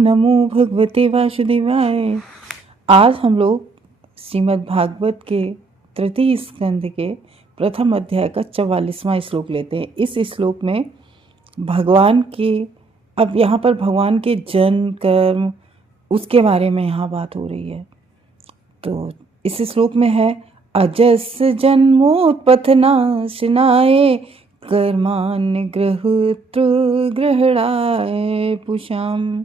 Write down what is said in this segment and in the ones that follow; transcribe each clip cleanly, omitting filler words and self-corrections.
नमो भगवते वासुदेवाय। आज हम लोग श्रीमद् भागवत के तृतीय स्कंद के प्रथम अध्याय का 44वां श्लोक लेते हैं। इस श्लोक में भगवान के अब यहाँ पर भगवान के जन्म कर्म उसके बारे में यहाँ बात हो रही है। तो इस श्लोक में है अजस जन्मोत्पथनाशनाय कर्मान् गृहतृ ग्रहणाय पुषाम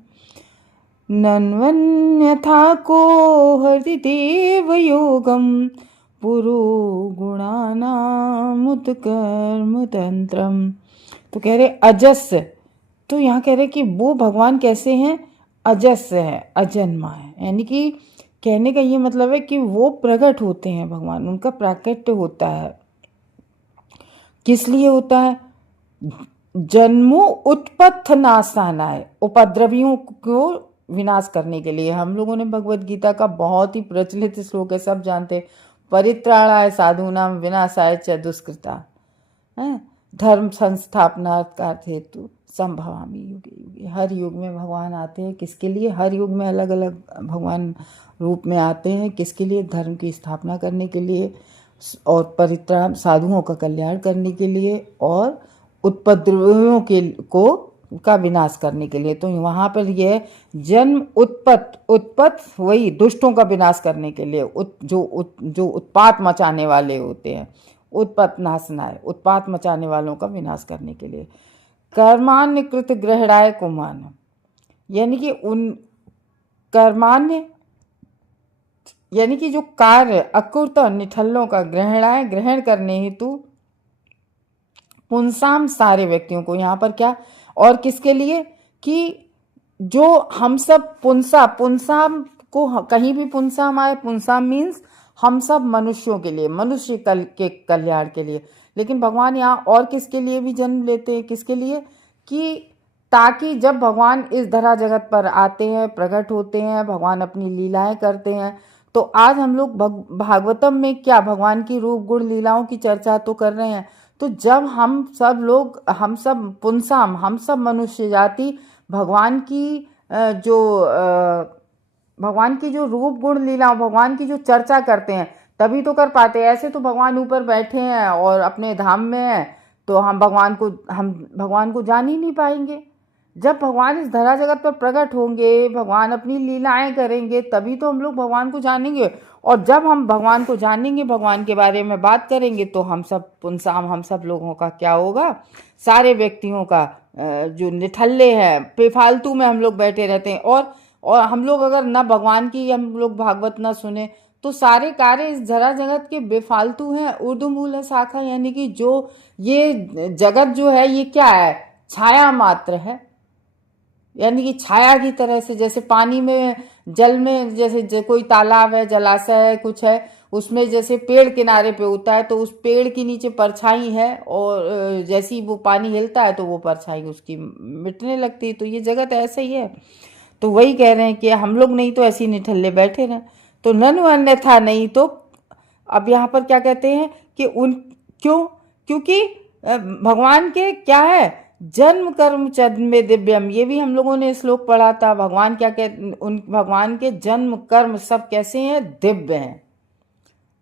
नन्वन्यथा को हरि देव योगम पुरो गुणानामुत्कर्म तंत्रम। तो कह रहे अजस, तो यहाँ कह रहे कि वो भगवान कैसे हैं, अजस है, अजन्मा है। यानी कि कहने का ये मतलब है कि वो प्रकट होते हैं, भगवान उनका प्राकट्य होता है। किस लिए होता है? जन्मो उत्पत्थ नाशानाय, उपद्रवियों को विनाश करने के लिए। हम लोगों ने भगवत गीता का बहुत ही प्रचलित श्लोक है, सब जानते, परित्राणाय साधूनाम विनाशाय च दुष्कृता, धर्म संस्थापनार्थ हेतु संभवामि युगे युगे। हर युग में भगवान आते हैं, किसके लिए? हर युग में अलग अलग भगवान रूप में आते हैं, किसके लिए? धर्म की स्थापना करने के लिए और परित्राण, साधुओं का कल्याण करने के लिए और उपद्रवियों का विनाश करने के लिए। तो वहाँ पर यह जन्म उत्पत्त वही दुष्टों का विनाश करने के लिए, जो उत्पात मचाने वाले होते हैं, उत्पत्त नाशनाय, उत्पात मचाने वालों का विनाश करने के लिए। कर्मान्य कृत ग्रहणाय कुमान, यानी कि उन कर्मान्य यानी कि जो कार्य अकृत निठल्लों का ग्रहणाय, ग्रहण करने हेतु पुंसाम, सारे व्यक्तियों को। यहाँ पर क्या और किसके लिए? कि जो हम सब पुंसाम को कहीं भी पुंसाम आए, पुंसाम मीन्स हम सब मनुष्यों के लिए, मनुष्य के कल्याण के लिए। लेकिन भगवान यहाँ और किसके लिए भी जन्म लेते हैं? किसके लिए? कि ताकि जब भगवान इस धरा जगत पर आते हैं, प्रकट होते हैं, भगवान अपनी लीलाएं करते हैं। तो आज हम लोग भागवतम में क्या भगवान की रूप गुण लीलाओं की चर्चा तो कर रहे हैं। तो जब हम सब लोग, हम सब पुंसाम, हम सब मनुष्य जाति भगवान की जो रूप गुण लीला, भगवान की जो चर्चा करते हैं, तभी तो कर पाते हैं। ऐसे तो भगवान ऊपर बैठे हैं और अपने धाम में हैं, तो हम भगवान को जान ही नहीं पाएंगे। जब भगवान इस धरा जगत पर प्रकट होंगे, भगवान अपनी लीलाएं करेंगे, तभी तो हम लोग भगवान को जानेंगे। और जब हम भगवान को जानेंगे, भगवान के बारे में बात करेंगे, तो हम सब पुंसाम, हम सब लोगों का क्या होगा? सारे व्यक्तियों का जो निठल्ले हैं, बेफालतू में हम लोग बैठे रहते हैं। और हम लोग अगर न भगवान की हम लोग भागवत न सुने, तो सारे कार्य इस धरा जगत के बेफालतू हैं। उर्दू मूल शाखा, यानी कि जो ये जगत जो है, ये क्या है? छाया मात्र है। यानी कि छाया की तरह से, जैसे पानी में, जल में, जैसे कोई तालाब है, जलाशय है, कुछ है, उसमें जैसे पेड़ किनारे पे होता है, तो उस पेड़ के नीचे परछाई है, और जैसे ही वो पानी हिलता है तो वो परछाई उसकी मिटने लगती है। तो ये जगत ऐसा ही है। तो वही कह रहे हैं कि हम लोग नहीं तो ऐसे ही निठल्ले बैठे रहे, तो ननु अन्यथा, नहीं तो। अब यहाँ पर क्या कहते हैं कि क्योंकि भगवान के क्या है? जन्म कर्म चन्मे दिव्यम। ये भी हम लोगों ने श्लोक पढ़ा था। भगवान क्या भगवान के जन्म कर्म सब कैसे हैं? दिव्य हैं।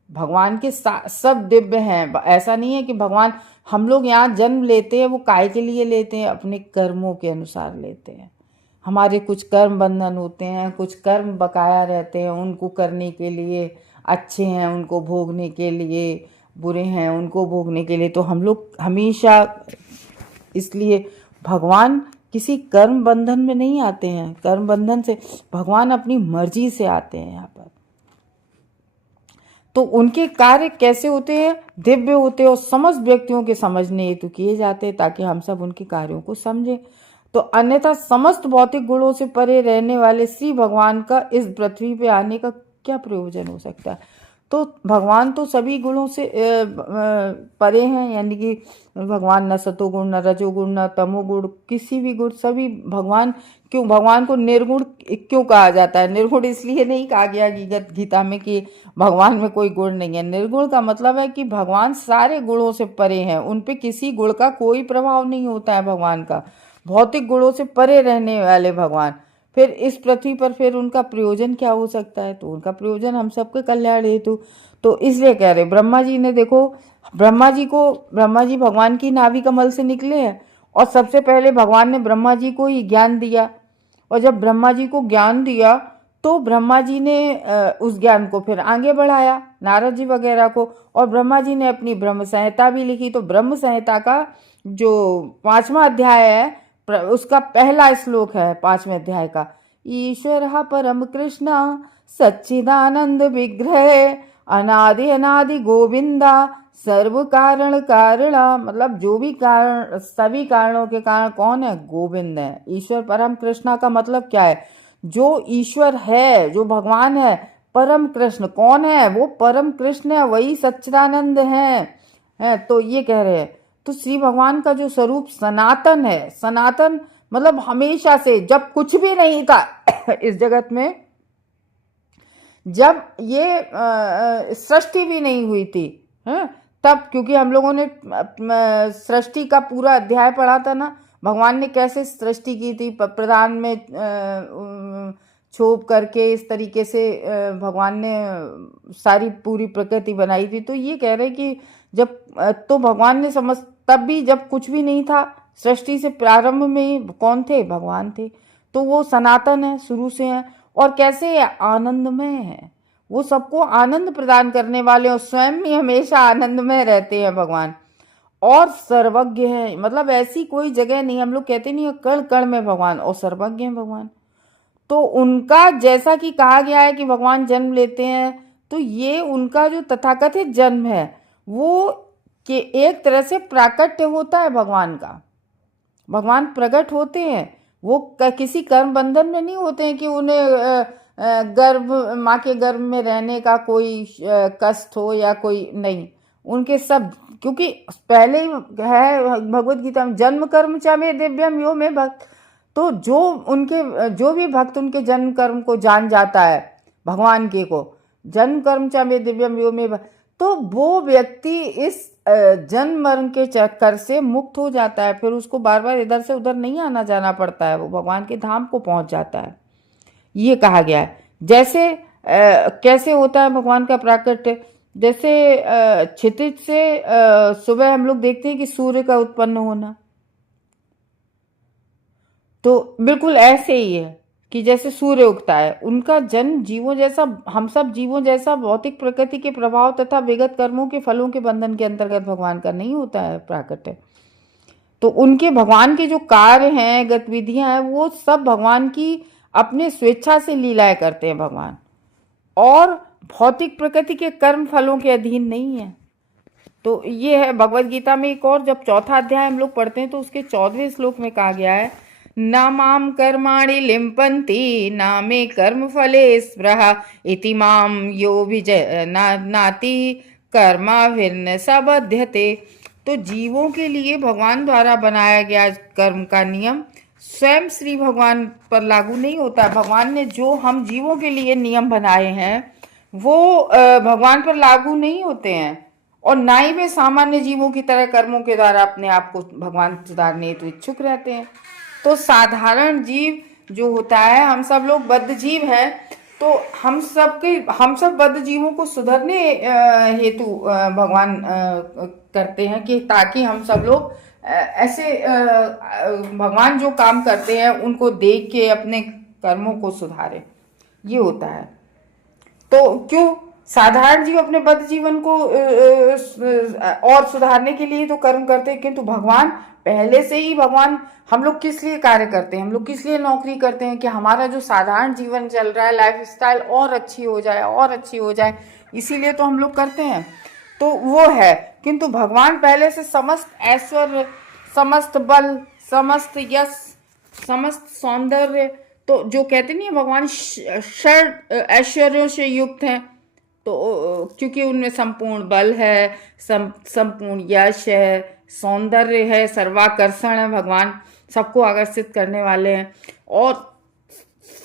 भगवान के सब दिव्य हैं। ऐसा नहीं है कि भगवान, हम लोग यहाँ जन्म लेते हैं, वो काय के लिए लेते हैं? अपने कर्मों के अनुसार लेते हैं। हमारे कुछ कर्म बंधन होते हैं, कुछ कर्म बकाया रहते हैं, उनको करने के लिए, अच्छे हैं उनको भोगने के लिए, बुरे हैं उनको भोगने के लिए। तो हम लोग हमेशा, इसलिए भगवान किसी कर्म बंधन में नहीं आते हैं। कर्म बंधन से भगवान अपनी मर्जी से आते हैं यहाँ पर। तो उनके कार्य कैसे होते हैं? दिव्य होते हैं और समस्त व्यक्तियों के समझने हेतु किए जाते हैं, ताकि हम सब उनके कार्यों को समझें। तो अन्यथा समस्त भौतिक गुणों से परे रहने वाले श्री भगवान का इस पृथ्वी पे आने का क्या प्रयोजन हो सकता है? तो भगवान तो सभी गुणों से परे हैं। यानी कि भगवान न सतोगुण, न रजोगुण, न तमोगुण, किसी भी गुण, सभी भगवान। क्यों भगवान को निर्गुण क्यों कहा जाता है? निर्गुण इसलिए नहीं कहा गया गीता में कि भगवान में कोई गुण नहीं है। निर्गुण का मतलब है कि भगवान सारे गुणों से परे हैं, उन पे किसी गुण का कोई प्रभाव नहीं होता है भगवान का। भौतिक गुणों से परे रहने वाले भगवान, फिर इस पृथ्वी पर फिर उनका प्रयोजन क्या हो सकता है? तो उनका प्रयोजन हम सबके कल्याण हेतु। तो इसलिए कह रहे ब्रह्मा जी ने, देखो ब्रह्मा जी भगवान की नाभि कमल से निकले हैं, और सबसे पहले भगवान ने ब्रह्मा जी को ही ज्ञान दिया। और जब ब्रह्मा जी को ज्ञान दिया तो ब्रह्मा जी ने उस ज्ञान को फिर आगे बढ़ाया नारद जी वगैरह को, और ब्रह्मा जी ने अपनी ब्रह्म संहिता भी लिखी। तो ब्रह्म संहिता का जो 5वां अध्याय है, उसका पहला श्लोक है 5वें अध्याय का, ईश्वर परम कृष्ण सच्चिदानंद विग्रह अनादि अनादि गोविंदा सर्व कारण कारणा। मतलब जो भी कारण, सभी कारणों के कारण कौन है? गोविंद है। ईश्वर परम कृष्णा का मतलब क्या है? जो ईश्वर है, जो भगवान है, परम कृष्ण कौन है? वो परम कृष्ण है, वही सच्चिदानंद है। तो ये कह रहे हैं, तो श्री भगवान का जो स्वरूप सनातन है, सनातन मतलब हमेशा से, जब कुछ भी नहीं था इस जगत में, जब ये सृष्टि भी नहीं हुई थी, है तब, क्योंकि हम लोगों ने सृष्टि का पूरा अध्याय पढ़ा था ना, भगवान ने कैसे सृष्टि की थी, प्रधान में छोप करके इस तरीके से भगवान ने सारी पूरी प्रकृति बनाई थी। तो ये कह रहे कि जब तो भगवान ने समझ, तब भी जब कुछ भी नहीं था, सृष्टि से प्रारंभ में कौन थे? भगवान थे। तो वो सनातन है, शुरू से है, और कैसे आनंदमय है, वो सबको आनंद प्रदान करने वाले, और स्वयं भी हमेशा आनंदमय रहते हैं भगवान, और सर्वज्ञ है। मतलब ऐसी कोई जगह नहीं, हम लोग कहते नहीं कण कण में भगवान, और सर्वज्ञ है भगवान। तो उनका जैसा कि कहा गया है कि भगवान जन्म लेते हैं, तो ये उनका जो तथाकथित जन्म है वो कि एक तरह से प्राकट्य होता है भगवान का। भगवान प्रकट होते हैं, वो किसी कर्म बंधन में नहीं होते हैं कि उन्हें गर्भ, माँ के गर्भ में रहने का कोई कष्ट हो या कोई नहीं। उनके सब, क्योंकि पहले ही है भगवत गीता में, जन्म कर्म च मे दिव्यम यो में भक्त। तो जो भी भक्त उनके जन्म कर्म को जान जाता है, भगवान के को, जन्म कर्म च मे दिव्यम यो में भक्त, तो वो व्यक्ति इस जन्म मरण के चक्कर से मुक्त हो जाता है। फिर उसको बार बार इधर से उधर नहीं आना जाना पड़ता है, वो भगवान के धाम को पहुंच जाता है। ये कहा गया है। जैसे कैसे होता है भगवान का प्राकट्य? जैसे क्षितिज से सुबह हम लोग देखते हैं कि सूर्य का उत्पन्न होना, तो बिल्कुल ऐसे ही है कि जैसे सूर्य उगता है, उनका जन्म जीवों जैसा, हम सब जीवों जैसा भौतिक प्रकृति के प्रभाव तथा विगत कर्मों के फलों के बंधन के अंतर्गत भगवान का नहीं होता है प्राकट्य। तो उनके, भगवान के जो कार्य हैं, गतिविधियां हैं, वो सब भगवान की अपने स्वेच्छा से लीलाएं करते हैं भगवान, और भौतिक प्रकृति के कर्म फलों के अधीन नहीं है। तो ये है भगवत गीता में एक और, जब 4था अध्याय हम लोग पढ़ते हैं तो उसके 14वें श्लोक में कहा गया है, न माम कर्माणि लिम्पन्ति न मे कर्म फले स्पृहा इति माम यो विजय नाति कर्मा भिन्न सबध्यते। तो जीवों के लिए भगवान द्वारा बनाया गया कर्म का नियम स्वयं श्री भगवान पर लागू नहीं होता। भगवान ने जो हम जीवों के लिए नियम बनाए हैं वो भगवान पर लागू नहीं होते हैं, और ना ही वे सामान्य जीवों की तरह कर्मों के द्वारा अपने आप को भगवान सुधारने हेतु इच्छुक रहते हैं। तो साधारण जीव जो होता है, हम सब लोग बद्ध जीव हैं, तो हम सब बद्ध जीवों को सुधरने हेतु भगवान करते हैं कि ताकि हम सब लोग ऐसे भगवान जो काम करते हैं उनको देख के अपने कर्मों को सुधारे। ये होता है। तो क्यों साधारण जीव अपने बद्ध जीवन को और सुधारने के लिए तो कर्म करते हैं, किंतु भगवान पहले से ही, भगवान, हम लोग किस लिए कार्य करते हैं, हम लोग किस लिए नौकरी करते हैं कि हमारा जो साधारण जीवन चल रहा है, लाइफ स्टाइल और अच्छी हो जाए, और अच्छी हो जाए, इसीलिए तो हम लोग करते हैं। तो वो है, किंतु भगवान पहले से समस्त ऐश्वर्य, समस्त बल, समस्त यश, समस्त सौंदर्य, तो जो कहते नहीं है भगवान षड ऐश्वर्यों से युक्त हैं, तो क्योंकि उनमें संपूर्ण बल है, संपूर्ण यश है, सौंदर्य है, सर्वाकर्षण है, भगवान सबको आकर्षित करने वाले हैं, और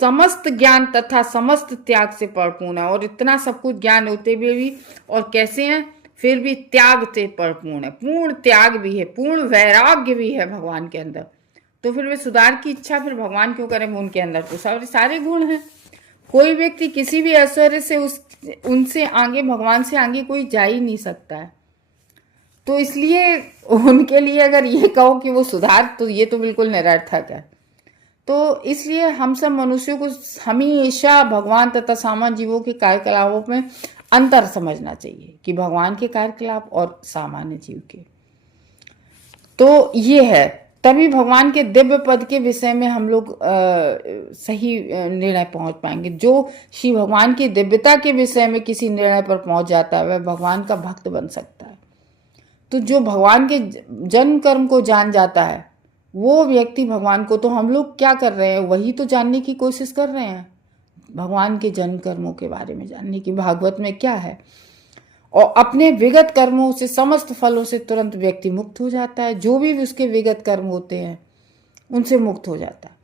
समस्त ज्ञान तथा समस्त त्याग से परिपूर्ण है। और इतना सब कुछ ज्ञान होते हुए भी और कैसे हैं, फिर भी त्याग से परिपूर्ण है, पूर्ण त्याग भी है, पूर्ण वैराग्य भी है भगवान के अंदर। तो फिर वे सुधार की इच्छा फिर भगवान क्यों करें, उनके अंदर तो सारे गुण हैं। कोई व्यक्ति किसी भी ऐश्वर्य से उनसे आगे, भगवान से आगे कोई जा ही नहीं सकता है। तो इसलिए उनके लिए अगर ये कहो कि वो सुधार, तो ये तो बिल्कुल निरर्थक है। तो इसलिए हम सब मनुष्यों को हमेशा भगवान तथा सामान्य जीवों के कार्यकलापों में अंतर समझना चाहिए कि भगवान के कार्यकलाप और सामान्य जीव के। तो ये है, तभी भगवान के दिव्य पद के विषय में हम लोग सही निर्णय पहुंच पाएंगे। जो श्री भगवान की दिव्यता के विषय में किसी निर्णय पर पहुंच जाता है वह भगवान का भक्त बन सकता है। तो जो भगवान के जन्म कर्म को जान जाता है वो व्यक्ति भगवान को, तो हम लोग क्या कर रहे हैं, वही तो जानने की कोशिश कर रहे हैं, भगवान के जन्म कर्मों के बारे में जानने की, भागवत में क्या है। और अपने विगत कर्मों से, समस्त फलों से तुरंत व्यक्ति मुक्त हो जाता है। जो भी उसके विगत कर्म होते हैं उनसे मुक्त हो जाता है।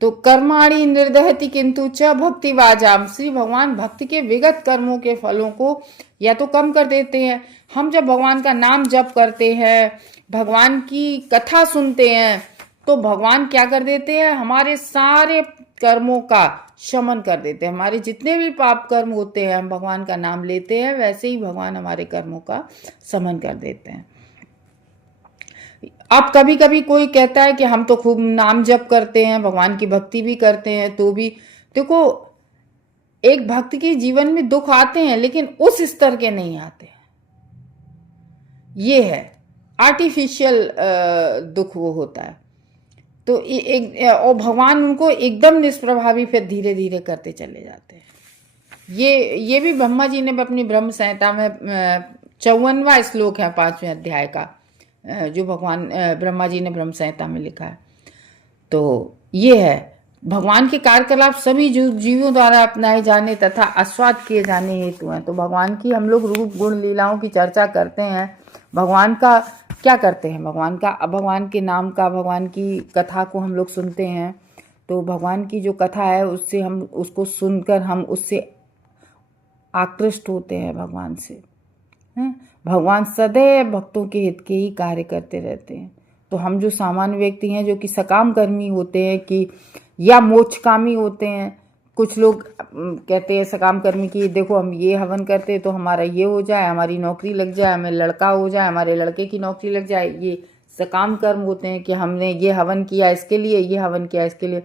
तो कर्माणि निर्दहति किंतु च भक्ति वाजाम, श्री भगवान भक्ति के विगत कर्मों के फलों को या तो कम कर देते हैं। हम जब भगवान का नाम जप करते हैं, भगवान की कथा सुनते हैं, तो भगवान क्या कर देते हैं, हमारे सारे कर्मों का शमन कर देते हैं। हमारे जितने भी पाप कर्म होते हैं, हम भगवान का नाम लेते हैं, वैसे ही भगवान हमारे कर्मों का शमन कर देते हैं। अब कभी कभी कोई कहता है कि हम तो खूब नाम जप करते हैं, भगवान की भक्ति भी करते हैं, तो भी देखो, एक भक्त के जीवन में दुख आते हैं लेकिन उस स्तर के नहीं आते हैं। ये है आर्टिफिशियल दुख वो होता है। तो और भगवान उनको एकदम निष्प्रभावी फिर धीरे धीरे करते चले जाते हैं। ये भी ब्रह्मा जी ने अपनी ब्रह्म संहिता में 54वां श्लोक है 5वें अध्याय का, जो भगवान ब्रह्मा जी ने ब्रह्म संहिता में लिखा है। तो ये है, भगवान के कार्यकलाप सभी जीवों द्वारा अपनाए जाने तथा आस्वाद किए जाने हेतु हैं। तो भगवान की हम लोग रूप गुण लीलाओं की चर्चा करते हैं, भगवान का क्या करते हैं, भगवान के नाम का, भगवान की कथा को हम लोग सुनते हैं। तो भगवान की जो कथा है उससे हम उसको सुनकर हम उससे आकृष्ट होते हैं भगवान से। भगवान सदैव भक्तों के हित के ही कार्य करते रहते हैं। तो हम जो सामान्य व्यक्ति हैं, जो कि सकाम कर्मी होते हैं कि या मोक्षकामी होते हैं, कुछ लोग कहते हैं सकाम कर्मी की, देखो हम ये हवन करते तो हमारा ये हो जाए, हमारी नौकरी लग जाए, हमें लड़का हो जाए, हमारे लड़के की नौकरी लग जाए। ये सकाम कर्म होते हैं कि हमने ये हवन किया इसके लिए, ये हवन किया इसके लिए।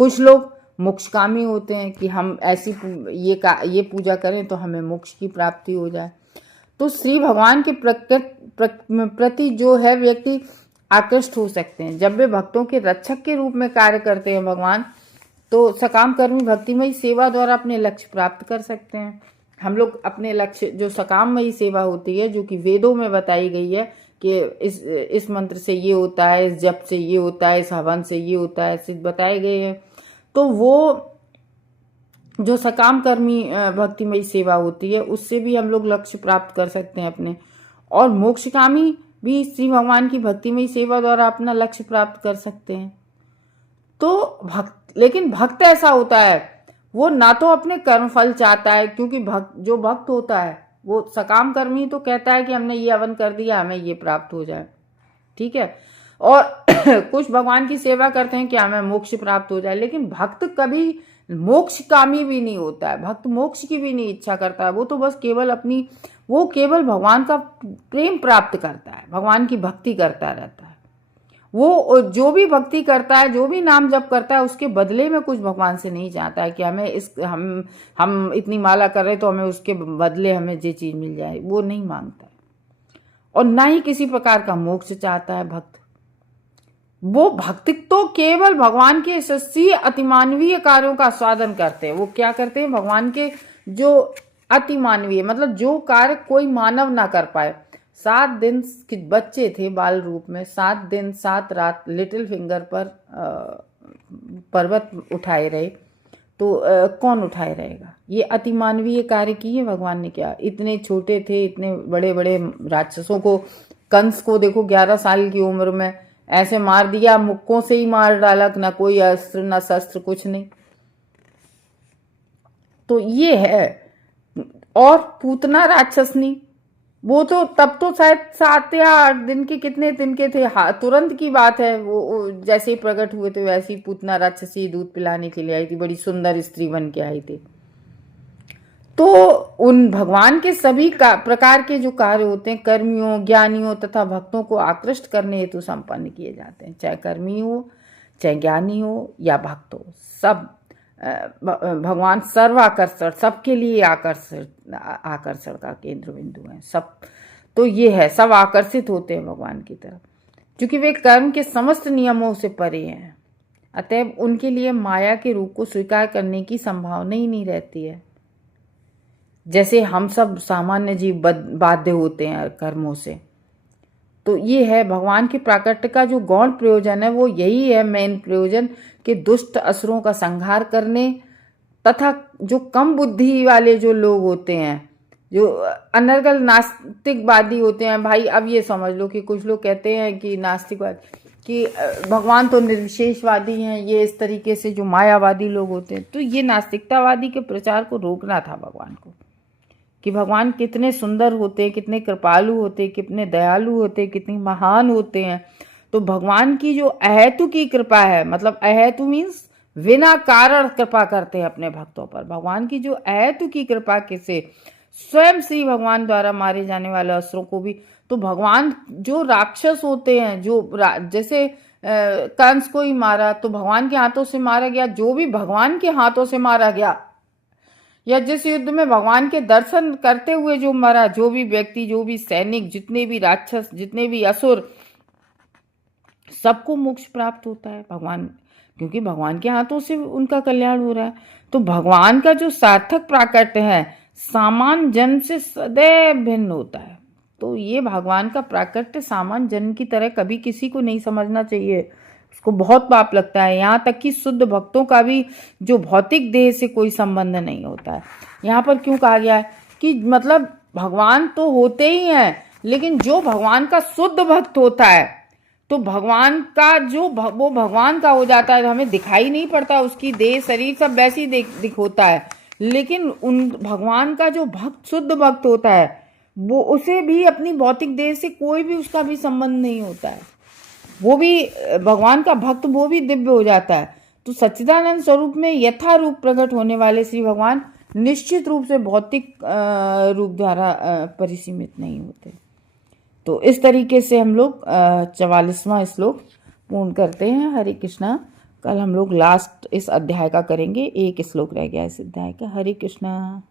कुछ लोग मोक्षकामी होते हैं कि हम ऐसी ये पूजा करें तो हमें मोक्ष की प्राप्ति हो जाए। तो श्री भगवान के प्रति जो है व्यक्ति आकृष्ट हो सकते हैं जब वे भक्तों के रक्षक के रूप में कार्य करते हैं भगवान। तो सकाम कर्मी भक्तिमयी सेवा द्वारा अपने लक्ष्य प्राप्त कर सकते हैं। हम लोग अपने लक्ष्य, जो सकाममयी सेवा होती है, जो कि वेदों में बताई गई है कि इस मंत्र से ये होता है, इस जप से ये होता है, इस हवन से ये होता है, ऐसे बताए गए हैं। तो वो जो सकाम कर्मी भक्तिमयी सेवा होती है उससे भी हम लोग लक्ष्य प्राप्त कर सकते हैं अपने। और मोक्षकामी भी श्री भगवान की भक्तिमयी सेवा द्वारा अपना लक्ष्य प्राप्त कर सकते हैं। तो लेकिन भक्त ऐसा होता है, वो ना तो अपने कर्मफल चाहता है, क्योंकि जो भक्त होता है वो सकाम कर्मी तो कहता है कि हमने ये हवन कर दिया, हमें ये प्राप्त हो जाए, ठीक है। और कुछ भगवान की सेवा करते हैं कि हमें मोक्ष प्राप्त हो जाए। लेकिन भक्त कभी मोक्ष कामी भी नहीं होता है, भक्त मोक्ष की भी नहीं इच्छा करता है। वो तो बस केवल भगवान का प्रेम प्राप्त करता है, भगवान की भक्ति करता रहता है। वो जो भी भक्ति करता है, जो भी नाम जप करता है, उसके बदले में कुछ भगवान से नहीं चाहता है कि हम इतनी माला कर रहे तो हमें उसके बदले हमें ये चीज मिल जाए, वो नहीं मांगता है। और ना ही किसी प्रकार का मोक्ष चाहता है भक्त। वो भक्त तो केवल भगवान के यशस्वी अतिमानवीय कार्यों का आस्वादन करते हैं। वो क्या करते हैं, भगवान के जो अतिमानवीय, मतलब जो कार्य कोई मानव ना कर पाए। 7 दिन के बच्चे थे बाल रूप में, 7 दिन 7 रात लिटिल फिंगर पर पर्वत उठाए रहे, तो कौन उठाए रहेगा। ये अतिमानवीय कार्य किए भगवान ने। क्या इतने छोटे थे, इतने बड़े बड़े राक्षसों को, कंस को देखो 11 साल की उम्र में ऐसे मार दिया, मुक्कों से ही मार डाला, ना कोई अस्त्र ना शस्त्र, कुछ नहीं। तो ये है। और पूतना राक्षसनी, वो तो तब तो शायद 7 या 8 दिन के, कितने दिन के थे, हाँ तुरंत की बात है। वो जैसे ही प्रकट हुए थे वैसे ही पूतना राक्षसी दूध पिलाने के लिए आई थी, बड़ी सुंदर स्त्री बन के आई थी। तो उन भगवान के सभी प्रकार के जो कार्य होते हैं कर्मियों, ज्ञानियों तथा भक्तों को आकृष्ट करने हेतु संपन्न किए जाते हैं, चाहे कर्मी हो, चाहे ज्ञानी हो या भक्त हो। सब भगवान सर्वाकर्षण, सबके लिए आकर्षण का केंद्र बिंदु है सब। तो ये है, सब आकर्षित होते हैं भगवान की तरफ, क्योंकि वे कर्म के समस्त नियमों से परे हैं। अतएव उनके लिए माया के रूप को स्वीकार करने की संभावना ही नहीं रहती है। जैसे हम सब सामान्य जीव बाध्य होते हैं कर्मों से। तो ये है भगवान के प्राकट्य का जो गौण प्रयोजन है, वो यही है मेन प्रयोजन, कि दुष्ट असुरों का संहार करने तथा जो कम बुद्धि वाले जो लोग होते हैं, जो अनर्गल नास्तिकवादी होते हैं। भाई अब ये समझ लो कि कुछ लोग कहते हैं कि नास्तिकवाद, कि भगवान तो निर्विशेषवादी हैं, ये इस तरीके से जो मायावादी लोग होते हैं। तो ये नास्तिकतावादी के प्रचार को रोकना था भगवान को, कि भगवान कितने सुंदर होते हैं, कितने कृपालु होते हैं, कितने दयालु होते हैं, कितने महान होते हैं। तो भगवान की जो अहेतु की कृपा है, मतलब अहेतु मीन्स बिना कारण कृपा करते हैं अपने भक्तों पर। भगवान की जो अहेतु की कृपा से स्वयं श्री भगवान द्वारा मारे जाने वाले असुरों को भी, तो भगवान जो राक्षस होते हैं, जो जैसे कंस को ही मारा तो भगवान के हाथों से मारा गया, जो भी भगवान के हाथों से मारा गया, या जिस युद्ध में भगवान के दर्शन करते हुए जो मरा, जो भी व्यक्ति, जो भी सैनिक, जितने भी राक्षस, जितने भी असुर, सबको मोक्ष प्राप्त होता है भगवान, क्योंकि भगवान के हाथों से उनका कल्याण हो रहा है। तो भगवान का जो सार्थक प्राकट्य है सामान्य जन्म से सदैव भिन्न होता है। तो ये भगवान का प्राकट्य सामान्य जन्म की तरह कभी किसी को नहीं समझना चाहिए, उसको बहुत पाप लगता है। यहाँ तक कि शुद्ध भक्तों का भी जो भौतिक देह से कोई संबंध नहीं होता है। यहाँ पर क्यों कहा गया है कि मतलब भगवान तो होते ही हैं, लेकिन जो भगवान का शुद्ध भक्त होता है तो भगवान का जो वो भगवान का हो जाता है, हमें दिखाई नहीं पड़ता, उसकी देह शरीर सब वैसे ही दिख होता है। लेकिन उन भगवान का जो भक्त, शुद्ध भक्त होता है, वो उसे भी अपनी भौतिक देह से कोई भी उसका भी संबंध नहीं होता है, वो भी भगवान का भक्त, वो भी दिव्य हो जाता है। तो सच्चिदानंद स्वरूप में यथा रूप प्रकट होने वाले श्री भगवान निश्चित रूप से भौतिक रूप द्वारा परिसीमित नहीं होते। तो इस तरीके से हम लोग 44वां श्लोक पूर्ण करते हैं। हरे कृष्णा। कल हम लोग लास्ट इस अध्याय का करेंगे, एक श्लोक रह गया इस अध्याय का। हरे कृष्णा।